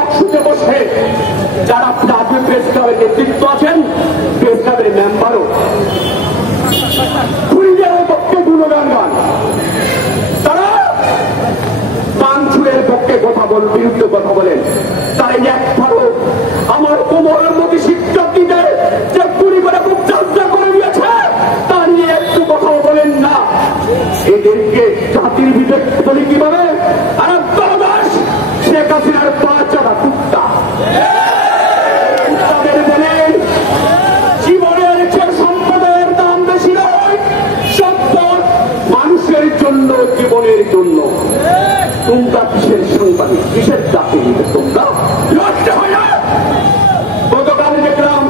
বক্সুতে বসে যারা জাতীয় প্রেস ক্লাবের নেতৃত্ব আছেন, প্রেস ক্লাবের মেম্বারও খুনিদের পক্ষে গুণগান গান, তারা বাঞ্ছুরের পক্ষে কথা বল, বিরুদ্ধে কথা বলেন। তারা একবারও আমার কোমরের মধ্যে শিক্ষার্থীদের যে গুলি করে মুখ যাত্রা করে দিয়েছে তা নিয়ে একটু কথাও বলেন না। এদেরকে জাতির বিবেক বলি কিভাবে? আর দলদাস শেখ হাসিনার পা চালা কুত্তা, কুত্তাদের বলে জীবনের চেয়ে সম্পদের দাম বেশি নয়, সম্পদ মানুষের জন্য, জীবনের জন্য। তোমরা কিসের সাংবাদিক, কিসের জাতি? তোমরা লজ্জা হয় না? গতকাল দেখলাম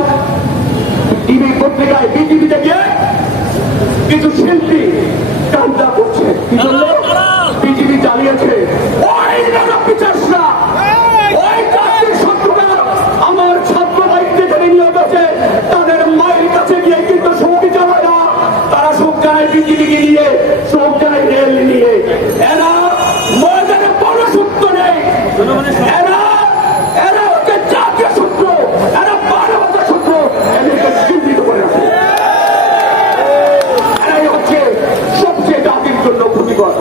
টিভি পত্রিকায় বিটিভিতে গিয়ে কিছু শিল্পী কান্দা করছে, কি বললো? বিটিভি চালিয়েছে ওই পিচার্সরা, ওই জাতির শত্রুরা আমার ছাত্র দায়িত্বে যারা নিয়োগ আছে তাদের মায়ের কাছে গিয়ে কিন্তু শক্তি জানায় না, তারা শোক জানায় বিটিভিকে নিয়ে, শোক জানায় রেল নিয়ে। এরা ময়দানে বড় সূত্র নেই, এরা হচ্ছে জাতীয় সূত্র, এরা মানবতার সূত্র, এদেরকে চিহ্নিত করে রাখে। এরাই হচ্ছে সবচেয়ে জাতির জন্য ক্ষতিকর।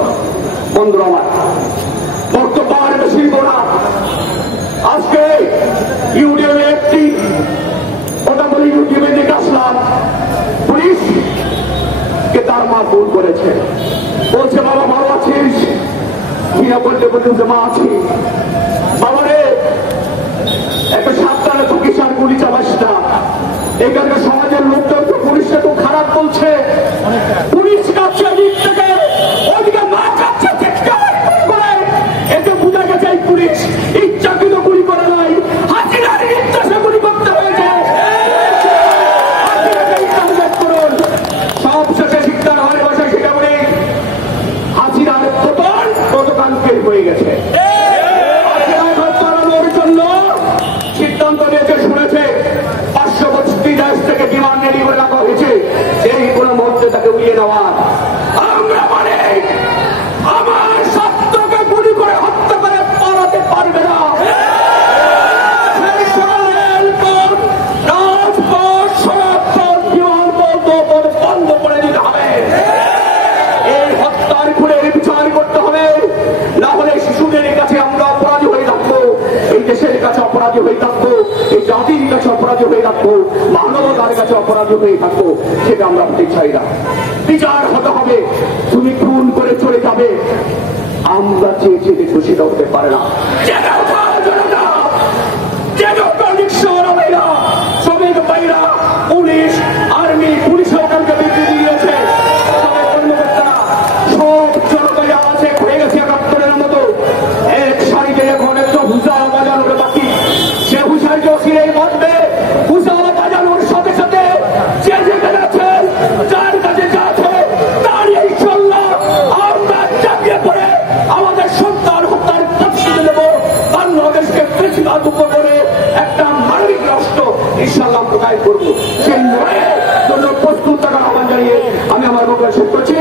বন্ধুরা আমার, বর্তমান বেশি না, আজকে ইউটিউবে একটি কথা বলি, ইউটিউবে দেখে আসলাম পুলিশ কে তার মা ফোন করেছে, বলছে বাবা ভালো আছিস? কিনা বলতে বলতে মা আছি। বাবা রে, একটা সাবধানে থাকিস আর গুলি চালাস না। এখানকার সমাজের লোকজন তো পুলিশকে তো খারাপ বলছে, পুলিশ কাছে দিক থেকে ওদিকে মা কাছে করে, এতে বোঝা গেছে এই পুলিশ ইচ্ছাকৃত গুলি করে নাই, হাসিনার নির্দেশে গুলি করতে হয়েছে। সব শেষে শিক্ষার হয় ভাষায় সেটা বলে হাসিনার পতন গতকালকে হয়ে গেছে। জন্য সিদ্ধান্ত নিয়েছে, শুনেছে 532 দেশ থেকে বিমান রেডি করে রাখা হয়েছে, এই কোনো মুহূর্তে তাকে উড়িয়ে নেওয়ার। আমরা মানে আমার সত্যকে গুলি করে হত্যা করে পালাতে পারবে না। রাজপথ, সড়কপথ, বিমানবন্দর বন্ধ করে দিতে হবে। এই হত্যার খুনের বিচার করতে হবে, না হলে শিশুদের কাছে আমরা অপরাধী হয়ে থাকবো, এই দেশের কাছে অপরাধী হয়ে থাকবো, এই জাতির কাছে অপরাধী হয়ে থাকবো, মানবতার কাছে অপরাধী হয়ে থাকবো। সেটা আমরা হতে চাই না। বিচার হতে হবে। তুমি খুন করে চলে যাবে, আমরা চেয়ে চেয়ে খুশিটা হতে পারে না। শ্রমিক ভাইরা, পুলিশ, আর্মি, পুলিশ সরকারকে বিবৃতি দিয়েছে, সব জনতায় আছে হয়ে গেছে 71-এর মতো। এক সারিতে এখন একটা হুজা বাজানোর বাকি, সে হুসার জসিরেই বাঁধবে। হুজা বাজানোর সাথে সাথে যে যেখানে আছেন, যার কাছে যা আছে তার ইনশাল্লাহ আমরা চাপিয়ে পড়ে আমাদের সন্তান হত্যার প্রতিশোধ দেব। বাংলাদেশকে পৃথিবীর উপরে একটা মানবিক রাষ্ট্র ইনশাল্লাহ প্রকাশ করবো। সেই লড়াইয়ের জন্য প্রস্তুত থাকার আহ্বান জানিয়ে আমি আমার বক্তব্য শেষ করছি।